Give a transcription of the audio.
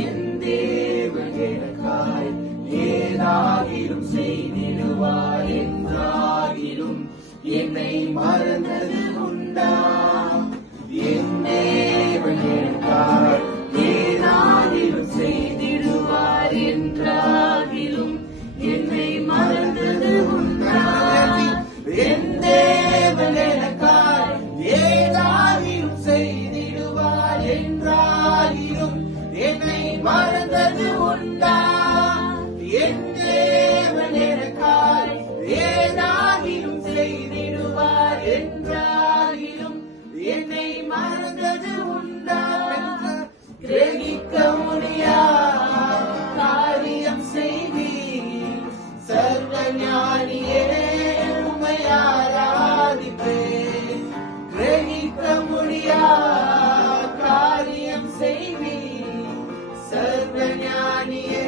என் தேவன் எனக்காய் ஏதாகிலும் செய்திடுவார் என்றாகிலும் என்னை மறந்தது உண்டா? என் தேவன் எனக்காய் ஏதாகிலும் செய்திடுவார் என்றாகிலும் என்னை மறந்தது உண்டா? என் தேவன் எனக்காய் ஏதாகிலும் செய்திடுவார் என்றாகிலும் என்னை மறந்தது உண்டா? என் தேவன் எனக்காய் ஏதாகிலும் செய்திடுவார் என்றாகிலும் என்னை மறந்தது உண்டா? கிரகிக்க முடியா காரியம் செய்தீர் சர்வ ஞானியே, உம்மை ஆராதிப்பேன். கிரகிக்க முடியா காரியம் செய்தீர் சர்வ ஞானியே,